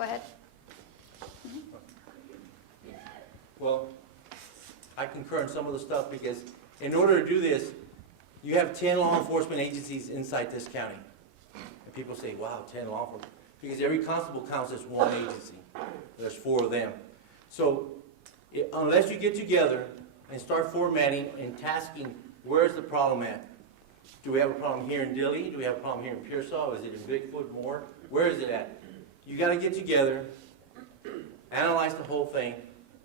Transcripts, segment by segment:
go ahead. Well, I concur in some of the stuff because in order to do this, you have 10 law enforcement agencies inside this county. And people say, wow, 10 law enforcement. Because every constable counts as one agency. There's 4 of them. So unless you get together and start formatting and tasking, where's the problem at? Do we have a problem here in Dilley? Do we have a problem here in Pearsall? Is it in Bigfoot, Moore? Where is it at? You got to get together, analyze the whole thing,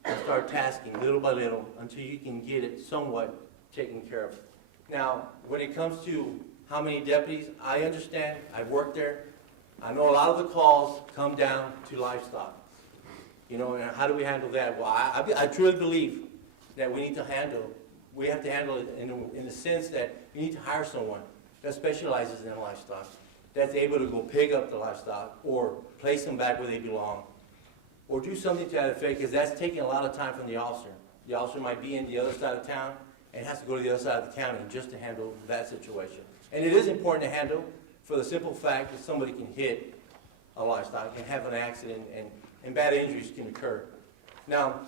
and start tasking little by little until you can get it somewhat taken care of. Now, when it comes to how many deputies, I understand, I've worked there. I know a lot of the calls come down to livestock. You know, and how do we handle that? Well, I truly believe that we have to handle it in the sense that you need to hire someone that specializes in livestock, that's able to go pick up the livestock or place them back where they belong, or do something to that effect, because that's taking a lot of time from the officer. The officer might be in the other side of town and has to go to the other side of the county just to handle that situation. And it is important to handle for the simple fact that somebody can hit a livestock and have an accident and bad injuries can occur. Now,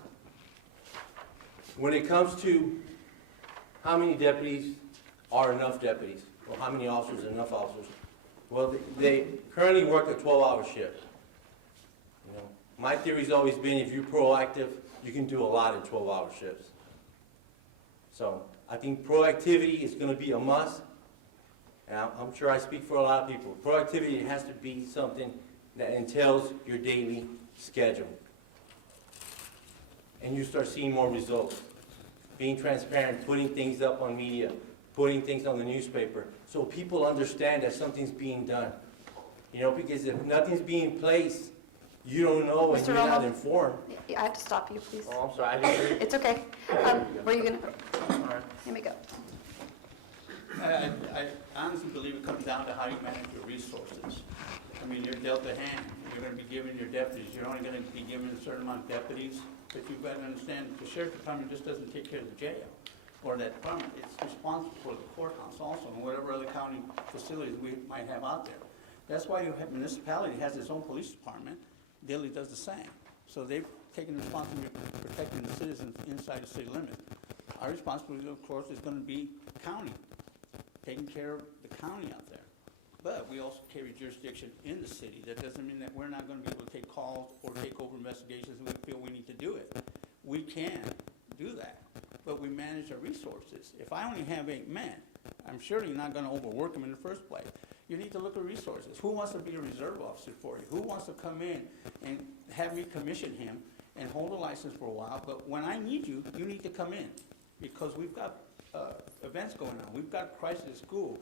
when it comes to how many deputies are enough deputies, or how many officers are enough officers, well, they currently work a 12-hour shift. You know, my theory's always been if you're proactive, you can do a lot in 12-hour shifts. So I think proactivity is going to be a must. And I'm sure I speak for a lot of people. Proactivity has to be something that entails your daily schedule. And you start seeing more results. Being transparent, putting things up on media, putting things on the newspaper, so people understand that something's being done. You know, because if nothing's being placed, you don't know and Mr. you're not Romo? informed. I have to stop you, please. Oh, I'm sorry, I didn't hear you. It's okay. Were you going to? All right. Here we go. I honestly believe it comes down to how you manage your resources. I mean, you're dealt a hand. You're going to be given your deputies. You're only going to be given a certain amount of deputies, but you've got to understand the sheriff's department just doesn't take care of the jail or that department. It's responsible for the courthouse also and whatever other county facilities we might have out there. That's why you have municipality has its own police department. Dilley does the same. So they've taken the responsibility of protecting the citizens inside the city limits. Our responsibility, of course, is going to be county, taking care of the county out there. But we also carry jurisdiction in the city. That doesn't mean that we're not going to be able to take calls or take over investigations if we feel we need to do it. We can do that, but we manage our resources. If I only have 8 men, I'm surely not going to overwork them in the first place. You need to look at resources. Who wants to be a reserve officer for you? Who wants to come in and have me commission him and hold a license for a while? But when I need you, you need to come in because we've got events going on. We've got crisis at school,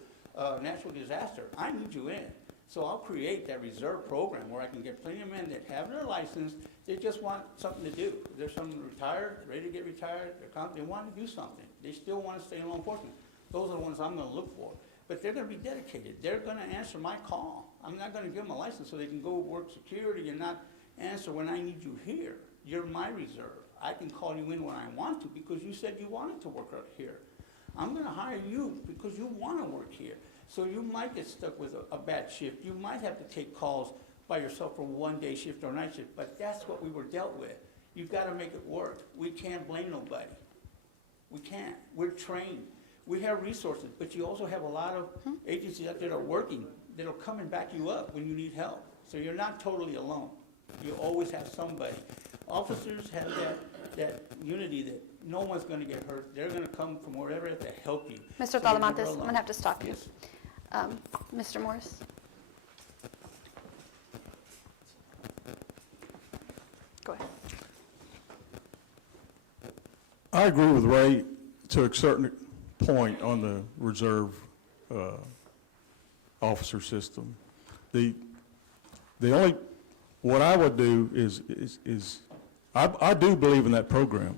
natural disaster. I need you in. So I'll create that reserve program where I can get plenty of men that have their license. They just want something to do. There's someone retired, ready to get retired. They want to do something. They still want to stay in law enforcement. Those are the ones I'm going to look for. But they're going to be dedicated. They're going to answer my call. I'm not going to give them a license so they can go work security and not answer when I need you here. You're my reserve. I can call you in when I want to because you said you wanted to work out here. I'm going to hire you because you want to work here. So you might get stuck with a bad shift. You might have to take calls by yourself for a one-day shift or a night shift, but that's what we were dealt with. You've got to make it work. We can't blame nobody. We can't. We're trained. We have resources, but you also have a lot of agencies out there that are working, that'll come and back you up when you need help. So you're not totally alone. You always have somebody. Officers have that unity that no one's going to get hurt. They're going to come from wherever to help you. Mr. So you're never Talamantes, I'm alone. going to have to stop you. Yes. Mr. Morris? Go ahead. I agree with Ray to a certain point on the reserve officer system. The only, what I would do is I do believe in that program,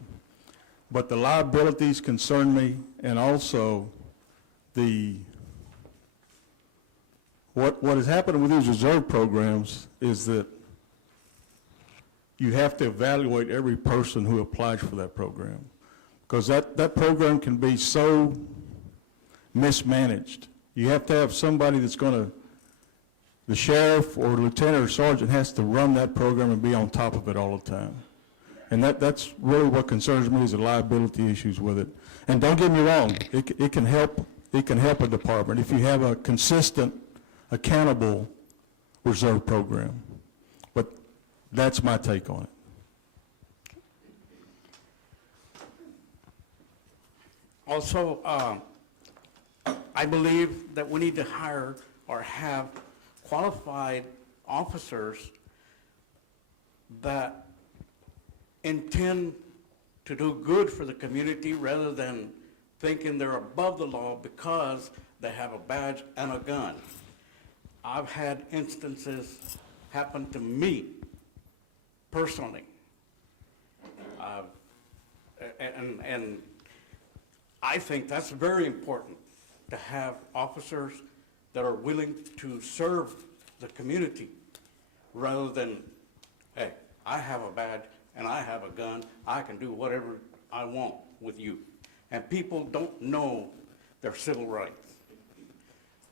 but the liabilities concern me, and also what has happened with these reserve programs is that you have to evaluate every person who applies for that program, because that program can be so mismanaged. You have to have somebody that's going to the sheriff or lieutenant or sergeant has to run that program and be on top of it all the time. And that's really what concerns me, is the liability issues with it. And don't get me wrong, it can help a department if you have a consistent, accountable reserve program. But that's my take on it. Also, I believe that we need to hire or have qualified officers that intend to do good for the community rather than thinking they're above the law because they have a badge and a gun. I've had instances happen to me personally. And I think that's very important, to have officers that are willing to serve the community rather than, hey, I have a badge and I have a gun, I can do whatever I want with you. And people don't know their civil rights.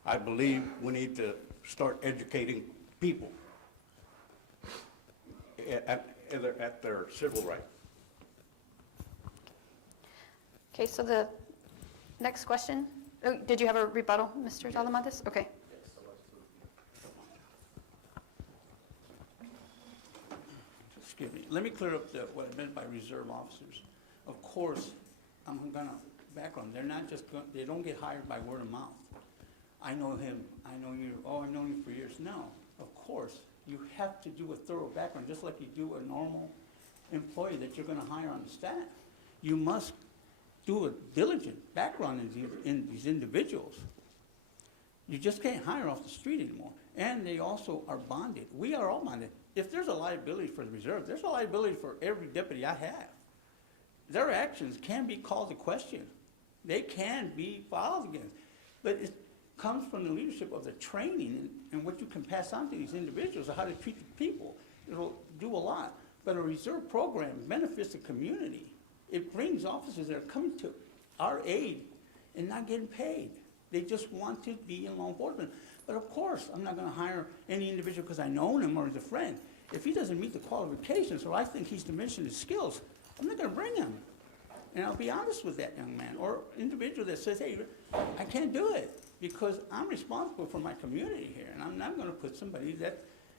I believe we need to start educating people at their civil rights. Okay, so the next question, oh, did you have a rebuttal, Mr. Talamantes? Okay. Excuse me, let me clear up what I meant by reserve officers. Of course, I'm gonna background, they're not just, they don't get hired by word of mouth. I know him, I know you, oh, I've known you for years. No, of course, you have to do a thorough background, just like you do a normal employee that you're gonna hire on the staff. You must do a diligent background in these individuals. You just can't hire off the street anymore. And they also are bonded. We are all bonded. If there's a liability for the reserve, there's a liability for every deputy I have. Their actions can be called to question. They can be filed against. But it comes from the leadership of the training and what you can pass on to these individuals of how to treat the people. It'll do a lot. But a reserve program benefits the community. It brings officers that are coming to our aid and not getting paid. They just want to be in law enforcement. But of course, I'm not going to hire any individual because I know him or he's a friend. If he doesn't meet the qualifications or I think he's diminishing his skills, I'm not going to bring him. And I'll be honest with that young man or individual that says, hey, I can't do it because I'm responsible for my community here, and I'm not going to put somebody that's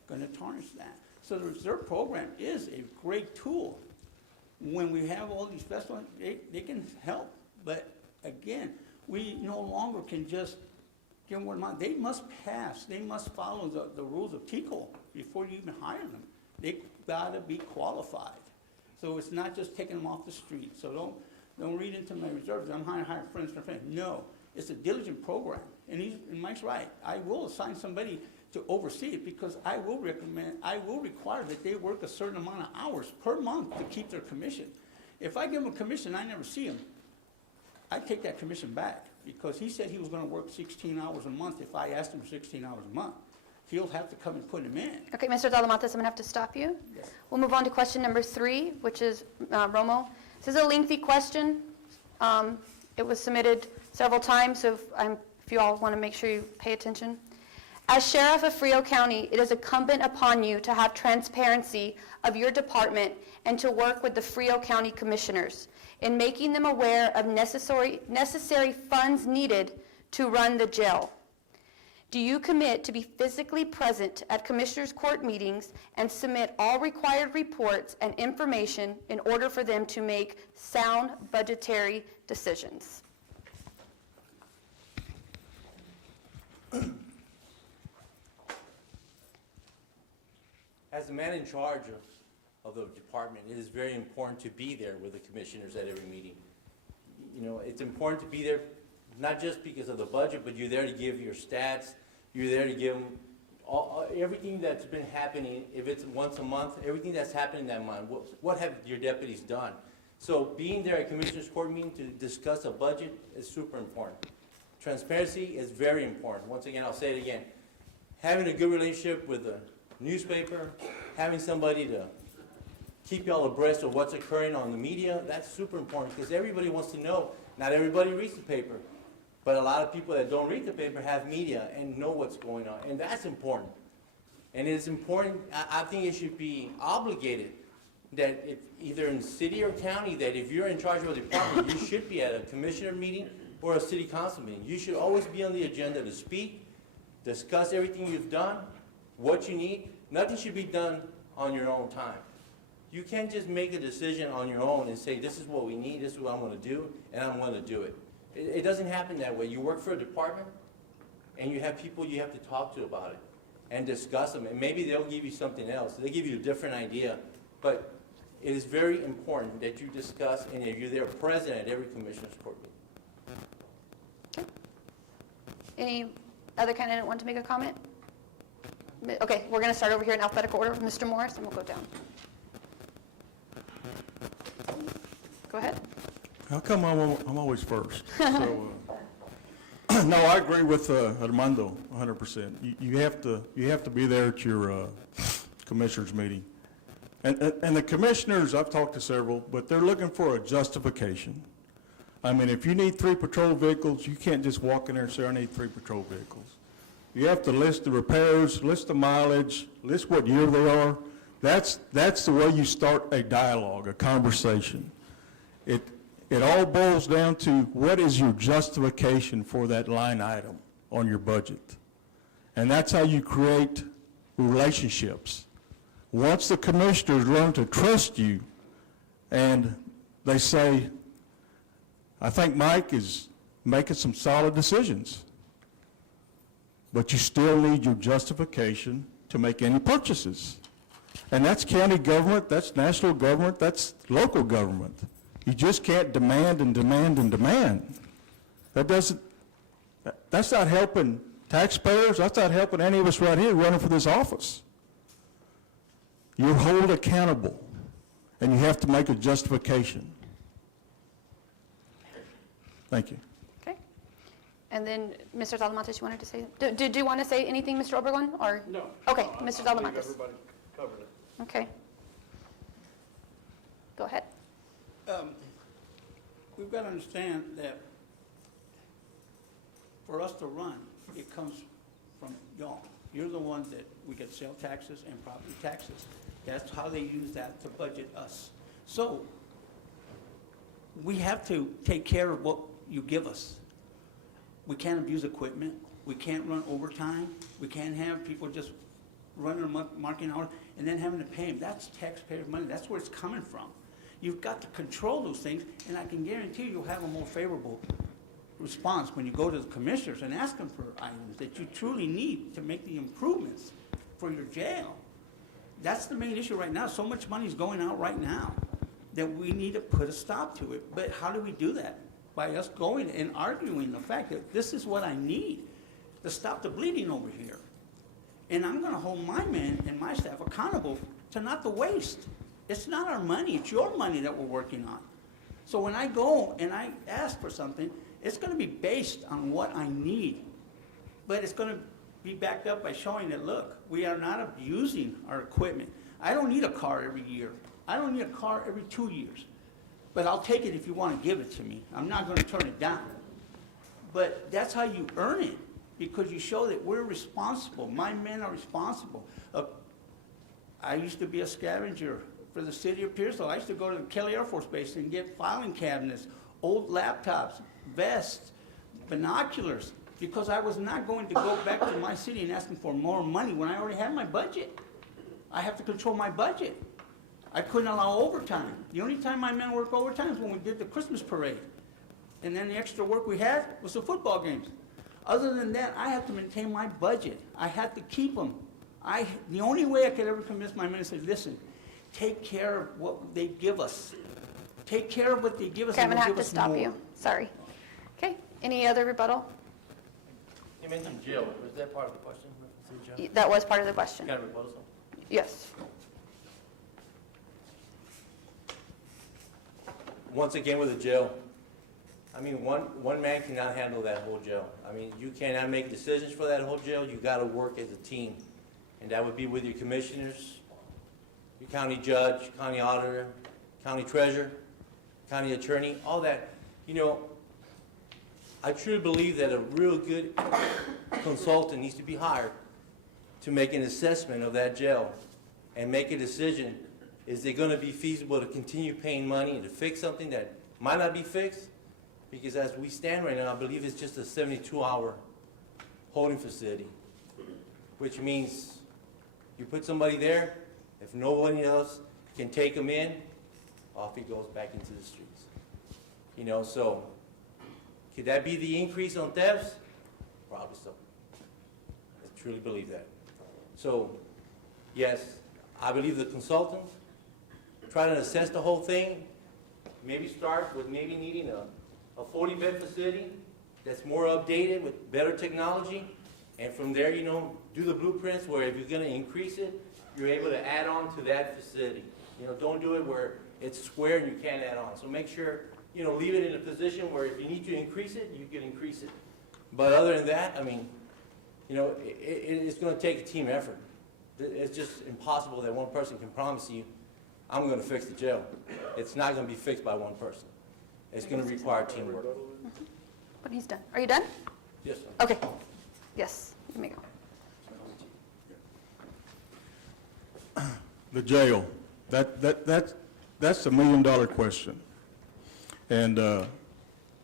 going to tarnish that. So the reserve program is a great tool. When we have all these festivals, they can help. But again, we no longer can just give them word of mouth. They must pass. They must follow the rules of TICO before you even hire them. They gotta be qualified. So it's not just taking them off the street. So don't read into my reserves. I'm hiring friends for friends. No, it's a diligent program. And Mike's right. I will assign somebody to oversee it because I will require that they work a certain amount of hours per month to keep their commission. If I give them a commission, I never see them, I take that commission back because he said he was going to work 16 hours a month. If I asked him 16 hours a month, he'll have to come and put him in. Okay, Mr. Talamantes, I'm going to have to stop you. Yes. We'll move on to question number 3, which is Romo. This is a lengthy question. It was submitted several times, so if you all want to make sure you pay attention. As Sheriff of Frio County, it is incumbent upon you to have transparency of your department and to work with the Frio County Commissioners in making them aware of necessary funds needed to run the jail. Do you commit to be physically present at Commissioners' Court meetings and submit all required reports and information in order for them to make sound budgetary decisions? As the man in charge of the department, it is very important to be there with the commissioners at every meeting. You know, it's important to be there, not just because of the budget, but you're there to give your stats, you're there to give them everything that's been happening, if it's once a month, everything that's happening that month, what have your deputies done? So being there at Commissioners Court meeting to discuss a budget is super important. Transparency is very important. Once again, I'll say it again. Having a good relationship with the newspaper, having somebody to keep y'all abreast of what's occurring on the media, that's super important because everybody wants to know. Not everybody reads the paper, but a lot of people that don't read the paper have media and know what's going on, and that's important. And it's important, I think it should be obligated that if, either in city or county, that if you're in charge of a department, you should be at a commissioner meeting or a city council meeting. You should always be on the agenda to speak, discuss everything you've done, what you need. Nothing should be done on your own time. You can't just make a decision on your own and say, this is what we need, this is what I'm gonna do, and I'm gonna do it. It doesn't happen that way. You work for a department, and you have people you have to talk to about it and discuss them, and maybe they'll give you something else. They'll give you a different idea, but it is very important that you discuss, and if you're there present at every commissioner's court meeting. Any other candidate want to make a comment? Okay, we're going to start over here in alphabetical order with Mr. Morris, and we'll go down. Go ahead. How come I'm always first? So, no, I agree with Armando 100%. You have to be there at your commissioners meeting. And the commissioners, I've talked to several, but they're looking for a justification. I mean, if you need 3 patrol vehicles, you can't just walk in there and say, I need 3 patrol vehicles. You have to list the repairs, list the mileage, list what year they are. That's the way you start a dialogue, a conversation. It all boils down to what is your justification for that line item on your budget. And that's how you create relationships. Once the commissioners learn to trust you and they say, I think Mike is making some solid decisions, but you still need your justification to make any purchases. And that's county government, that's national government, that's local government. You just can't demand and demand and demand. That's not helping taxpayers, that's not helping any of us right here running for this office. You're held accountable, and you have to make a justification. Thank you. Okay. And then, Mr. Talamantes, you wanted to say, did you want to say anything, Mr. Obregon, or? No. Okay, I Mr. believe Talamantes. everybody covered it. Okay. Go ahead. We've got to understand that for us to run, it comes from y'all. You're the ones that we get sale taxes and property taxes. That's how they use that to budget us. So we have to take care of what you give us. We can't abuse equipment. We can't run overtime. We can't have people just running a marking hour and then having to pay them. That's taxpayer money. That's where it's coming from. You've got to control those things, and I can guarantee you'll have a more favorable response when you go to the commissioners and ask them for items that you truly need to make the improvements for your jail. That's the main issue right now. So much money is going out right now that we need to put a stop to it. But how do we do that? By us going and arguing the fact that this is what I need to stop the bleeding over here. And I'm going to hold my men and my staff accountable to not the waste. It's not our money, it's your money that we're working on. So when I go and I ask for something, it's going to be based on what I need. But it's going to be backed up by showing that, look, we are not abusing our equipment. I don't need a car every year. I don't need a car every 2 years. But I'll take it if you want to give it to me. I'm not going to turn it down. But that's how you earn it, because you show that we're responsible. My men are responsible. I used to be a scavenger for the city of Pearsall. I used to go to the Kelly Air Force Base and get filing cabinets, old laptops, vests, binoculars, because I was not going to go back to my city and asking for more money when I already had my budget. I have to control my budget. I couldn't allow overtime. The only time my men work overtime is when we did the Christmas parade. And then the extra work we had was the football games. Other than that, I have to maintain my budget. I had to keep them. The only way I could ever convince my men to say, listen, take care of what they give us. Take care of what they give us, Okay, I'm and going to they'll have give to us more. stop you. Sorry. Okay, any other rebuttal? You mentioned jail. Was that part of the question? City jail? That was part of the question. Got a rebuttal, so? Yes. Once again with the jail, I mean, one man cannot handle that whole jail. I mean, you cannot make decisions for that whole jail. You got to work as a team. And that would be with your commissioners, your county judge, county auditor, county treasurer, county attorney, all that. You know, I truly believe that a real good consultant needs to be hired to make an assessment of that jail and make a decision, is it gonna be feasible to continue paying money to fix something that might not be fixed? Because as we stand right now, I believe it's just a 72-hour holding facility, which means you put somebody there, if nobody else can take them in, off he goes back into the streets. You know, so could that be the increase on thefts? Probably so. I truly believe that. So, yes, I believe the consultants try to assess the whole thing, maybe start with maybe needing a 40-bed facility that's more updated with better technology, and from there, you know, do the blueprints where if you're gonna increase it, you're able to add on to that facility. You know, don't do it where it's square and you can't add on. So make sure, you know, leave it in a position where if you need to increase it, you can increase it. But other than that, I mean, you know, it's gonna take a team effort. It's just impossible that one person can promise you, I'm gonna fix the jail. It's not gonna be fixed by one person. It's gonna require teamwork. But he's done. Are you done? Yes, sir. Okay. Yes, you may go. The jail, that's the million-dollar question. And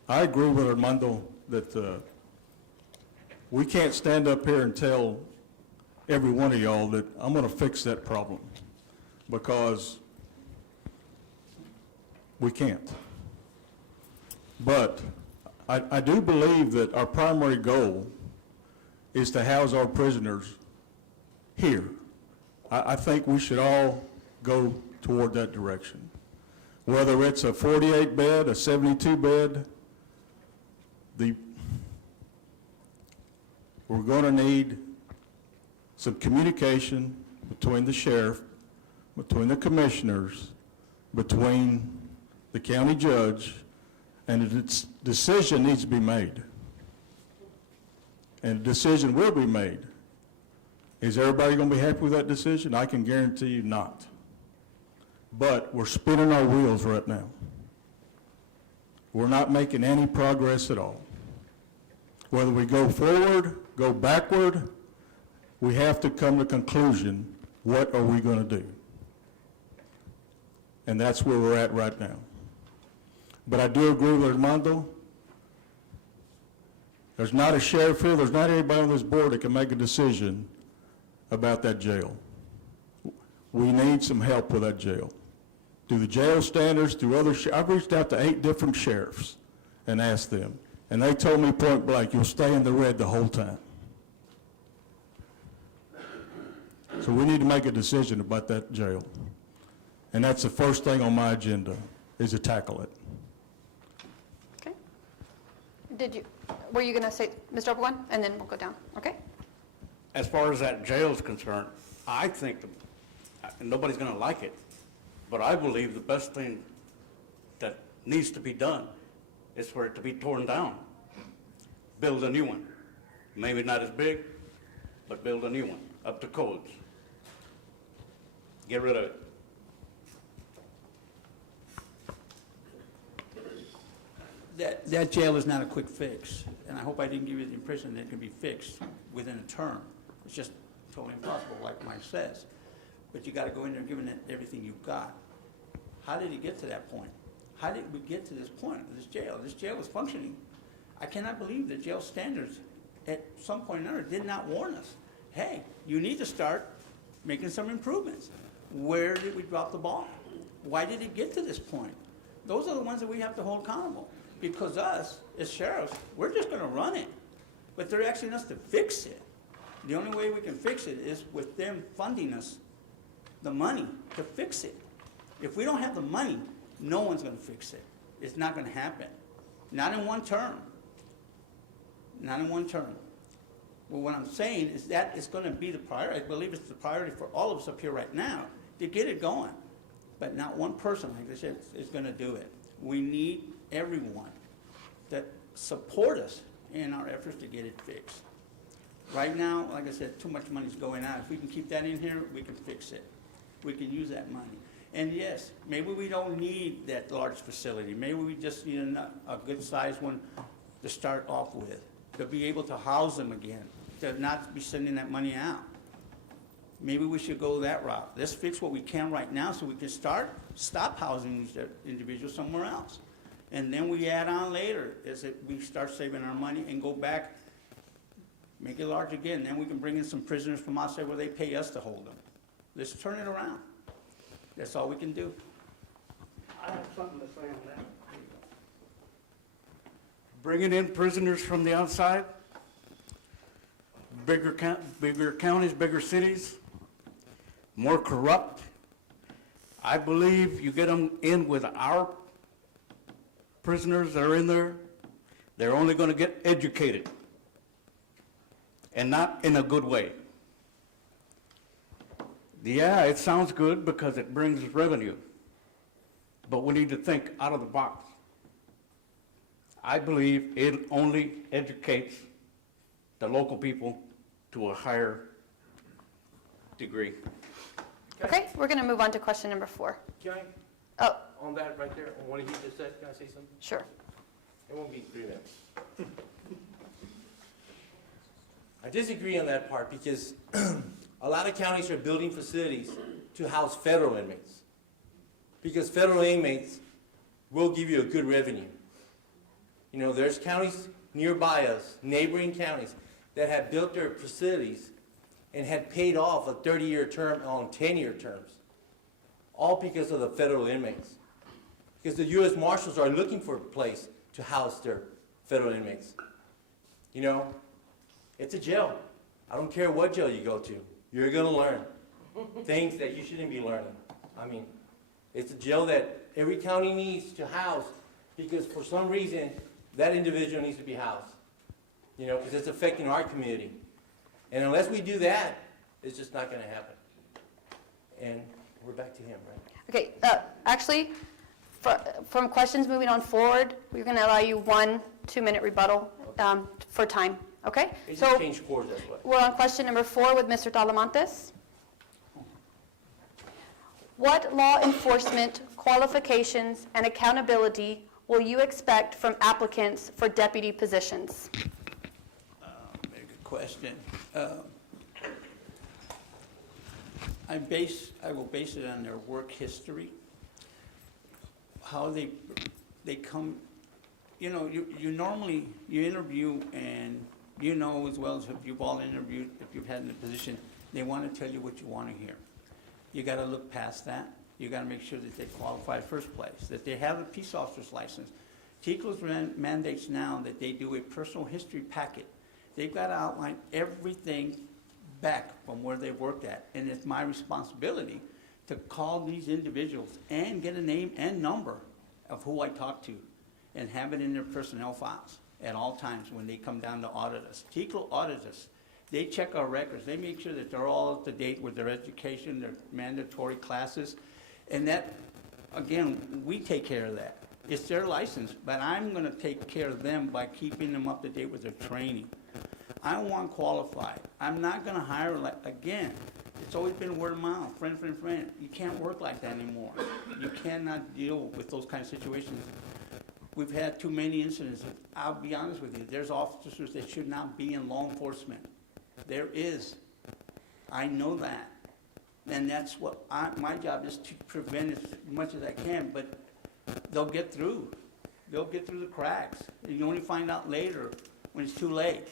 I agree with Armando that we can't stand up here and tell every one of y'all that I'm going to fix that problem, because we can't. But I do believe that our primary goal is to house our prisoners here. I think we should all go toward that direction. Whether it's a 48-bed, a 72-bed, we're going to need some communication between the sheriff, between the commissioners, between the county judge, and a decision needs to be made. And a decision will be made. Is everybody going to be happy with that decision? I can guarantee you not. But we're spinning our wheels right now. We're not making any progress at all. Whether we go forward, go backward, we have to come to a conclusion, what are we going to do? And that's where we're at right now. But I do agree with Armando. There's not a sheriff here, there's not anybody on this board that can make a decision about that jail. We need some help with that jail. Through the jail standards, through other, I've reached out to 8 different sheriffs and asked them, and they told me point blank, you'll stay in the red the whole time. So we need to make a decision about that jail. And that's the first thing on my agenda, is to tackle it. Okay. Were you going to say, Mr. Opelwan? And then we'll go down, okay? As far as that jail is concerned, I think nobody's going to like it, but I believe the best thing that needs to be done is for it to be torn down. Build a new one. Maybe not as big, but build a new one, up to codes. Get rid of it. That jail is not a quick fix, and I hope I didn't give you the impression that it can be fixed within a term. It's just totally impossible, like Mike says. But you got to go in there giving it everything you've got. How did it get to that point? How did we get to this point of this jail? This jail is functioning. I cannot believe that jail standards at some point or another did not warn us. Hey, you need to start making some improvements. Where did we drop the ball? Why did it get to this point? Those are the ones that we have to hold accountable. Because us, as sheriffs, we're just going to run it. But they're asking us to fix it. The only way we can fix it is with them funding us the money to fix it. If we don't have the money, no one's going to fix it. It's not going to happen. Not in one term. Not in one term. Well, what I'm saying is that it's going to be the priority. I believe it's the priority for all of us up here right now to get it going. But not one person, like I said, is going to do it. We need everyone that support us in our efforts to get it fixed. Right now, like I said, too much money is going out. If we can keep that in here, we can fix it. We can use that money. And yes, maybe we don't need that large facility. Maybe we just need a good-sized one to start off with, to be able to house them again, to not be sending that money out. Maybe we should go that route. Let's fix what we can right now so we can stop housing these individuals somewhere else. And then we add on later, as we start saving our money and go back, make it large again. Then we can bring in some prisoners from outside where they pay us to hold them. Let's turn it around. That's all we can do. I have something to say on that. Bringing in prisoners from the outside, bigger counties, bigger cities, more corrupt. I believe you get them in with our prisoners that are in there, they're only going to get educated, and not in a good way. Yeah, it sounds good because it brings revenue, but we need to think out of the box. I believe it only educates the local people to a higher degree. Okay, we're going to move on to question number 4. Can I, Oh, on that right there, on what he just said, can I say something? sure. It won't be 3 minutes. I disagree on that part because a lot of counties are building facilities to house federal inmates. Because federal inmates will give you a good revenue. You know, there's counties nearby us, neighboring counties, that have built their facilities and had paid off a 30-year term on 10-year terms. All because of the federal inmates. Because the U.S. Marshals are looking for a place to house their federal inmates. You know, it's a jail. I don't care what jail you go to. You're going to learn things that you shouldn't be learning. I mean, it's a jail that every county needs to house because for some reason, that individual needs to be housed. You know, because it's affecting our community. And unless we do that, it's just not going to happen. And we're back to him, right? Okay, actually, from questions moving on forward, we're going to allow you 1 2-minute rebuttal for time, okay? It So just changed course, that's what. we're on question number 4 with Mr. Talamantes. What law enforcement qualifications and accountability will you expect from applicants for deputy positions? Very good question. I will base it on their work history, how they come. You know, you normally interview, and you know as well as if you've all interviewed, if you've had in a position, they want to tell you what you want to hear. You got to look past that. You got to make sure that they qualify first place, that they have a peace officer's license. TICLO's mandates now that they do a personal history packet. They've got to outline everything back from where they worked at, and it's my responsibility to call these individuals and get a name and number of who I talked to and have it in their personnel files at all times when they come down to audit us. TICLO audits us. They check our records. They make sure that they're all up to date with their education, their mandatory classes, and that, again, we take care of that. It's their license, but I'm going to take care of them by keeping them up to date with their training. I want qualified. I'm not going to hire, again, it's always been word of mouth, friend. You can't work like that anymore. You cannot deal with those kind of situations. We've had too many incidents. I'll be honest with you, there's officers that should not be in law enforcement. There is. I know that. And that's what my job is, to prevent as much as I can, but they'll get through. They'll get through the cracks. And you only find out later when it's too late.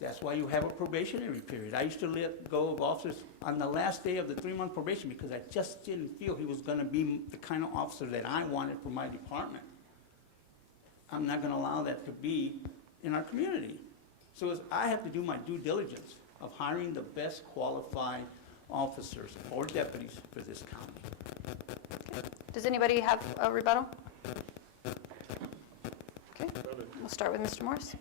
That's why you have a probationary period. I used to let go of officers on the last day of the 3-month probation because I just didn't feel he was going to be the kind of officer that I wanted for my department. I'm not going to allow that to be in our community. So I have to do my due diligence of hiring the best qualified officers or deputies for this county. Does anybody have a rebuttal? Okay, we'll start with Mr. Morris.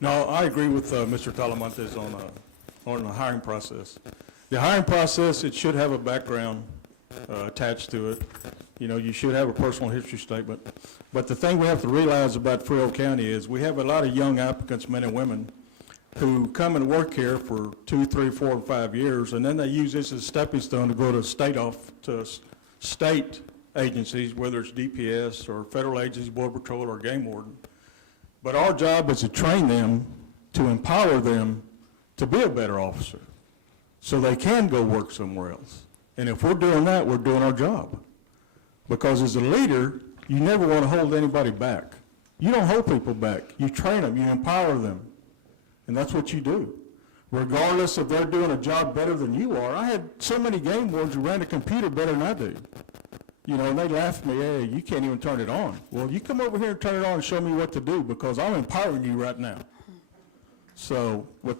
No, I agree with Mr. Talamantes on the hiring process. The hiring process, it should have a background attached to it. You know, you should have a personal history statement. But the thing we have to realize about Frio County is we have a lot of young applicants, men and women, who come and work here for 2, 3, 4, and 5 years, and then they use this as a stepping stone to go to state agencies, whether it's DPS or federal agencies, Border Patrol or Game Warden. But our job is to train them to empower them to be a better officer, so they can go work somewhere else. And if we're doing that, we're doing our job. Because as a leader, you never want to hold anybody back. You don't hold people back. You train them, you empower them. And that's what you do. Regardless if they're doing a job better than you are. I had so many game wardens who ran a computer better than I do. You know, and they laugh at me, hey, you can't even turn it on. Well, you come over here and turn it on and show me what to do, because I'm empowering you right now. So with